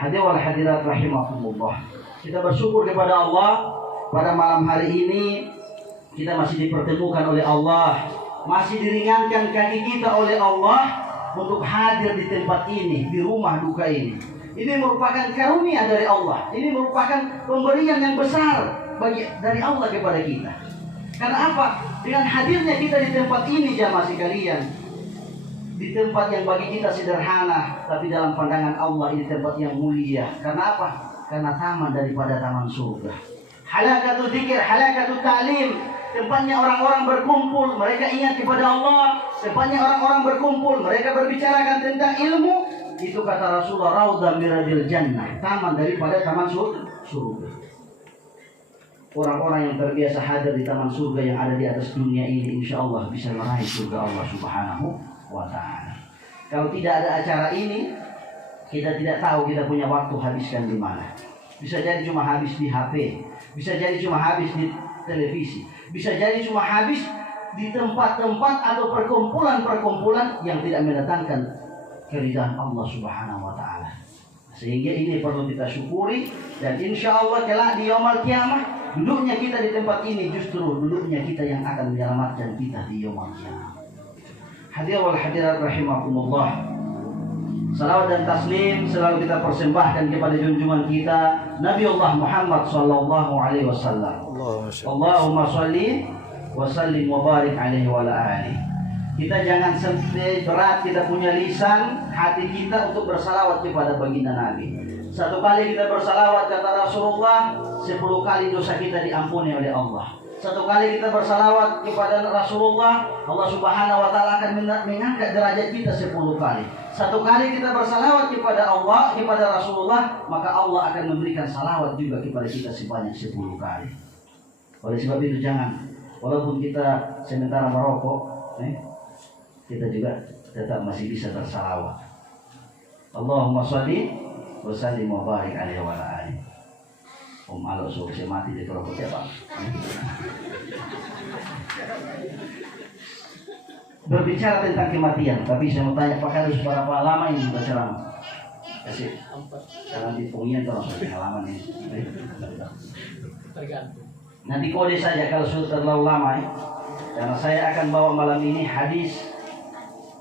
Hadirin wal hadirat rahimakumullah. Kita bersyukur kepada Allah pada malam hari ini kita masih dipertemukan oleh Allah, masih diringankan kaki kita oleh Allah untuk hadir di tempat ini, di rumah duka ini. Ini merupakan karunia dari Allah. Ini merupakan pemberian yang besar dari Allah kepada kita. Karena apa? Dengan hadirnya kita di tempat ini jamaah sekalian, di tempat yang bagi kita sederhana, tapi dalam pandangan Allah ini tempat yang mulia. Karena apa? Karena taman daripada taman surga. Halaqatul dzikir, halaqatul ta'lim, tempatnya orang-orang berkumpul, mereka ingat kepada Allah. Tempatnya orang-orang berkumpul, mereka berbicarakan tentang ilmu. Itu kata Rasulullah, raudhah miradil jannah, taman daripada taman surga. Orang-orang yang terbiasa hadir di taman surga yang ada di atas dunia ini, insya Allah bisa meraih surga Allah Subhanahu wa ta'ala. Kalau tidak ada acara ini, kita tidak tahu kita punya waktu habiskan di mana. Bisa jadi cuma habis di HP, bisa jadi cuma habis di televisi, bisa jadi cuma habis di tempat-tempat atau perkumpulan-perkumpulan yang tidak mendatangkan keridhaan Allah Subhanahu wa ta'ala. Sehingga ini perlu kita syukuri, dan insya Allah kelak di yaumul kiamah, duduknya kita di tempat ini justru duduknya kita yang akan menyelamatkan kita di yaumul kiamah. Hadirin wal hadirat rahimakumullah. Salawat dan taslim selalu kita persembahkan kepada junjungan kita Nabiullah Muhammad sallallahu alaihi wasallam. Allahumma shalli wa sallim wa barik alaihi wa ala alihi. Kita jangan sampai berat kita punya lisan hati kita untuk bersalawat kepada baginda Nabi. Satu kali kita bersalawat kata Rasulullah, 10 kali dosa kita diampuni oleh Allah. Satu kali kita bersalawat kepada Rasulullah, Allah Subhanahu wa ta'ala akan mengangkat derajat kita 10 kali. Satu kali kita bersalawat kepada Allah, kepada Rasulullah, maka Allah akan memberikan salawat juga kepada kita sebanyak 10 kali. Oleh sebab itu jangan, walaupun kita sementara merokok, kita juga tetap masih bisa bersalawat. Allahumma shalli wa sallim wa barik alaihi wa ala alihi. Alo suruh saya mati di kerokok ya Pak. Berbicara tentang kematian, tapi saya mau tanya Pak harus berapa lama ini baca ceramah? Kasih. Jangan dipungian kalau sudah pengalaman ini. Tergantung. Nanti kode saja kalau sudah terlalu lama ya. Karena saya akan bawa malam ini hadis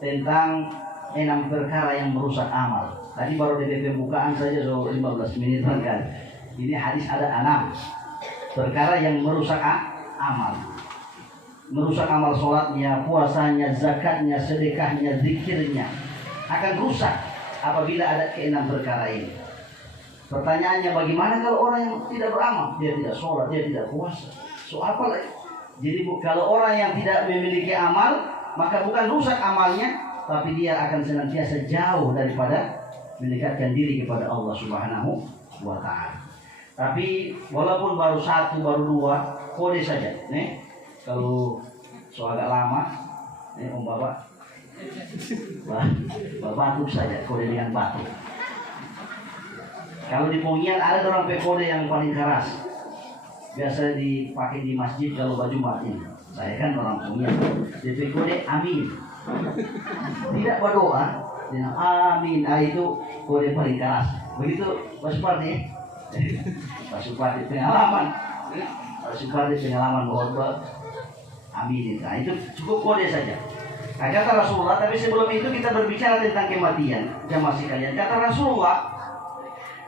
tentang 6 perkara yang merusak amal. Tadi baru DP pembukaan saja so 15 menit kan. Ini hadis ada 6 perkara yang merusak amal. Merusak amal sholatnya, puasanya, zakatnya, sedekahnya, zikirnya akan rusak apabila ada ke-6 perkara ini. Pertanyaannya bagaimana kalau orang yang tidak beramal? Dia tidak sholat, dia tidak puasa. So apa lagi? Jadi kalau orang yang tidak memiliki amal, maka bukan rusak amalnya, tapi dia akan senantiasa jauh daripada mendekatkan diri kepada Allah Subhanahu wa ta'ala. Tapi walaupun baru 1, baru 2, kode saja. Nih, kalau agak lama, nih Om Bapak, batuk saja, kode dengan batuk. Kalau di Pongian ada orang kode yang paling keras. Biasa dipakai di masjid kalau baju Jumat ini. Saya kan orang Pongian. Jadi kode amin. Tidak berdoa, dengan amin. Itu kode paling keras. Begitu Pak Supardi. Pak Supardi pengalaman bahwa amin. Nah itu cukup kode saja. Nah, kata Rasulullah, tapi sebelum itu kita berbicara tentang kematian. Jamaah sekalian, kata Rasulullah,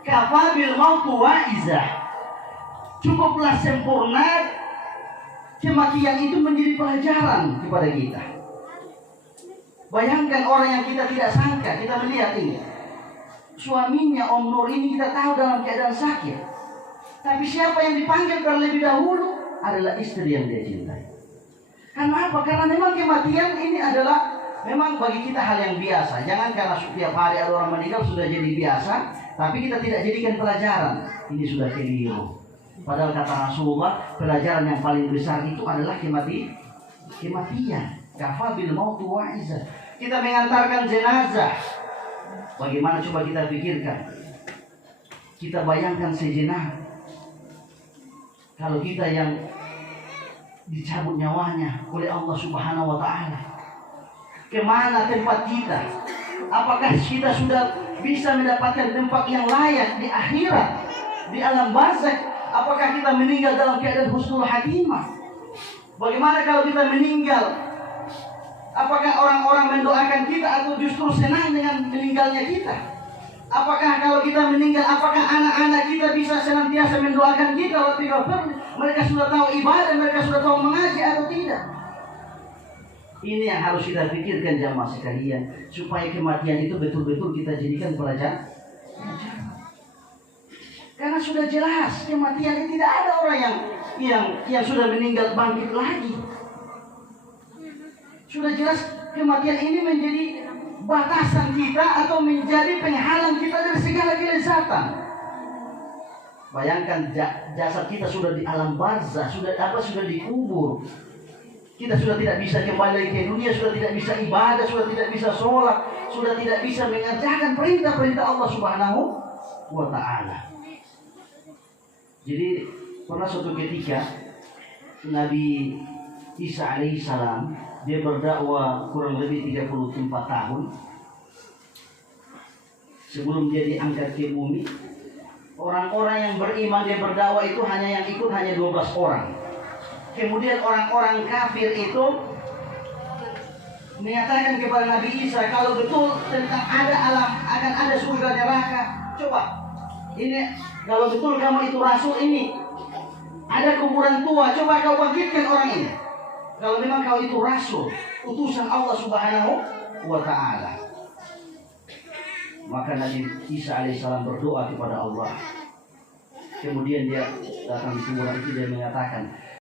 kafa bil mautu wa'izah. Cukuplah sempurna kematian itu menjadi pelajaran kepada kita. Bayangkan orang yang kita tidak sangka, kita melihat ini. Suaminya Om Nur ini kita tahu dalam keadaan sakit. Tapi siapa yang dipanggil terlebih dahulu adalah istri yang dia cintai. Karena apa? Karena memang kematian ini adalah memang bagi kita hal yang biasa. Jangan karena setiap hari ada orang meninggal sudah jadi biasa, tapi kita tidak jadikan pelajaran. Ini sudah keliru. Padahal kata Rasulullah, pelajaran yang paling besar itu adalah kematian. Kafa bil mautu wa'izah. Kita mengantarkan jenazah. Bagaimana coba kita pikirkan? Kita bayangkan sejenak. Kalau kita yang dicabut nyawanya oleh Allah Subhanahu wa ta'ala, kemana tempat kita? Apakah kita sudah bisa mendapatkan tempat yang layak di akhirat, di alam barzakh? Apakah kita meninggal dalam keadaan husnul khatimah? Bagaimana kalau kita meninggal? Apakah orang-orang mendoakan kita atau justru senang dengan meninggalnya kita? Apakah kalau kita meninggal, apakah anak-anak kita bisa senantiasa mendoakan kita waktu mereka sudah tahu ibadah, mereka sudah tahu mengaji atau tidak? Ini yang harus kita pikirkan jamaah sekalian, supaya kematian itu betul-betul kita jadikan pelajaran. Karena sudah jelas kematian itu tidak ada orang yang sudah meninggal bangkit lagi. Sudah jelas kematian ini menjadi batasan kita atau menjadi penghalang kita dari segala kelezatan. Bayangkan jasad kita sudah di alam barzakh, sudah dikubur. Kita sudah tidak bisa kembali ke dunia, sudah tidak bisa ibadah, sudah tidak bisa sholat, sudah tidak bisa mengerjakan perintah-perintah Allah Subhanahu wa Ta'ala. Jadi pernah suatu ketika Nabi Isa alaihissalam, dia berdakwah kurang lebih 34 tahun sebelum dia diangkat ke bumi. Orang-orang yang beriman dia berdakwah itu hanya yang ikut hanya 12 orang. Kemudian orang-orang kafir itu menyatakan kepada Nabi Isa, kalau betul tentang ada alam, akan ada surga neraka, coba ini kalau betul kamu itu rasul, ini ada kuburan tua, coba kau bangkitkan orang ini. Kalau memang kau itu rasul, utusan Allah Subhanahu wa Ta'ala. Maka Nabi Isa alaihissalam berdoa kepada Allah. Kemudian dia datang di kuburan itu, dia mengatakan,